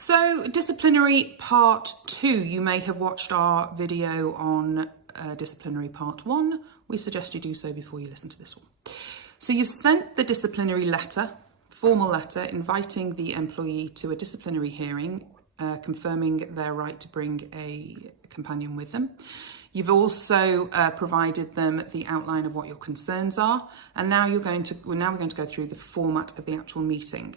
So, disciplinary part 2. You may have watched our video on disciplinary part 1. We suggest you do so before you listen to this one. So you've sent the disciplinary letter, formal letter, inviting the employee to a disciplinary hearing, confirming their right to bring a companion with them. You've also provided them the outline of what your concerns are, and now we're going to go through the format of the actual meeting.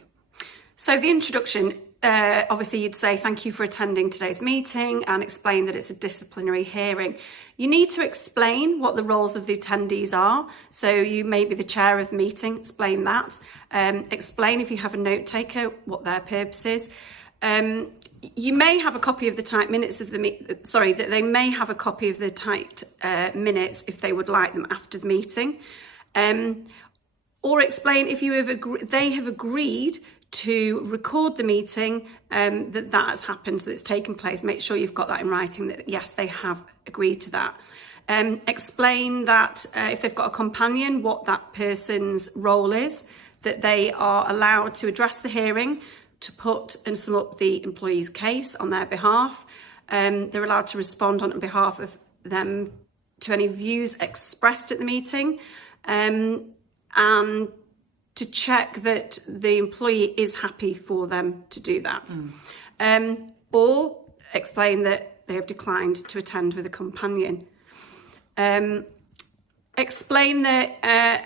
So the introduction, obviously you'd say thank you for attending today's meeting and explain that it's a disciplinary hearing. You need to explain what the roles of the attendees are. So you may be the chair of the meeting, explain that. Explain, if you have a note taker, what their purpose is. You may have a copy of the typed minutes of the they may have a copy of the typed minutes if they would like them after the meeting. Or explain if they have agreed to record the meeting, that has happened, so it's taken place. Make sure you've got that in writing, that yes, they have agreed to that. Explain that if they've got a companion, what that person's role is, that they are allowed to address the hearing, to put and sum up the employee's case on their behalf. They're allowed to respond on behalf of them to any views expressed at the meeting, and to check that the employee is happy for them to do that. Or explain that they have declined to attend with a companion. Explain that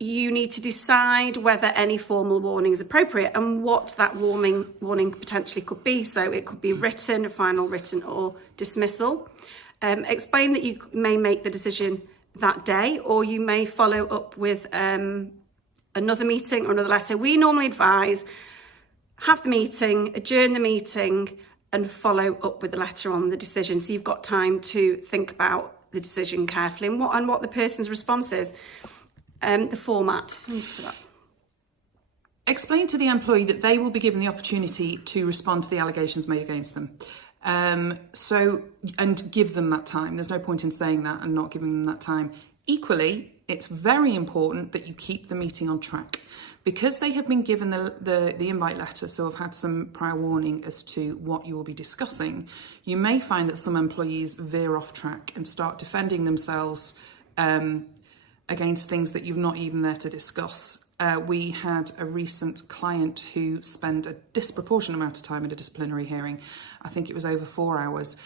you need to decide whether any formal warning is appropriate and what that warning potentially could be. So it could be written, a final written, or dismissal. Explain that you may make the decision that day, or you may follow up with another meeting or another letter. We normally advise, have the meeting, adjourn the meeting, and follow up with the letter on the decision. So you've got time to think about the decision carefully and what the person's response is. The format. Explain to the employee that they will be given the opportunity to respond to the allegations made against them. And give them that time. There's no point in saying that and not giving them that time. Equally, it's very important that you keep the meeting on track. Because they have been given the invite letter, so have had some prior warning as to what you will be discussing, you may find that some employees veer off track and start defending themselves against things that you're not even there to discuss. We had a recent client who spent a disproportionate amount of time in a disciplinary hearing. I think it was over 4 hours.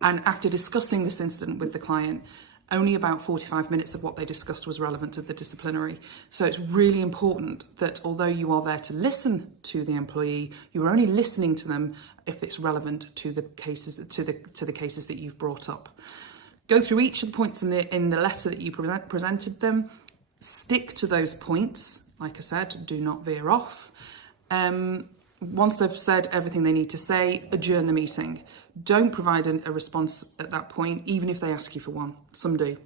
And after discussing this incident with the client, only about 45 minutes of what they discussed was relevant to the disciplinary. So it's really important that although you are there to listen to the employee, you are only listening to them if it's relevant to the cases to the cases that you've brought up. Go through each of the points in the letter that you presented them. Stick to those points. Like I said, do not veer off. Once they've said everything they need to say, adjourn the meeting. Don't provide a response at that point, even if they ask you for one. Some do.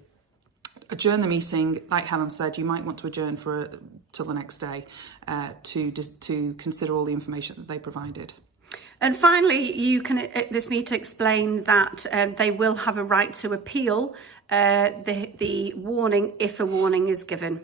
Adjourn the meeting. Like Helen said, you might want to adjourn till the next day to consider all the information that they provided. And finally, you can at this meeting explain that they will have a right to appeal the warning if a warning is given.